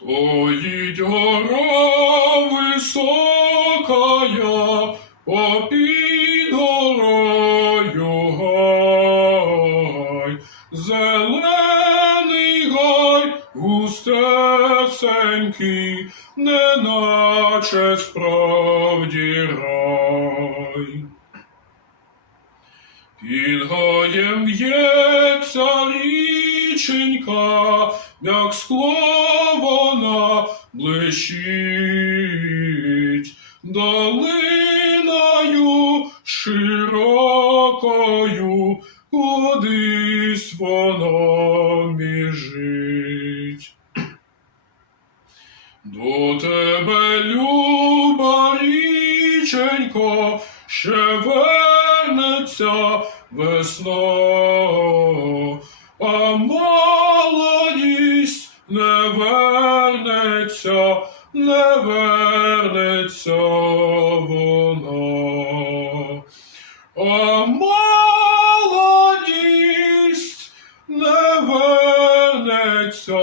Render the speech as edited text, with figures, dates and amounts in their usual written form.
Стоїть гора високая, попід горою гай, зелений гай, густесенький, неначе справді рай. Під гаєм в'ється річенька, як скло вона блищить, долиною широкою кудись вона біжить. До тебе, люба річенько, ще вернеться весна, а молодість не вернеться, не вернеться вона. А молодість не вернеться,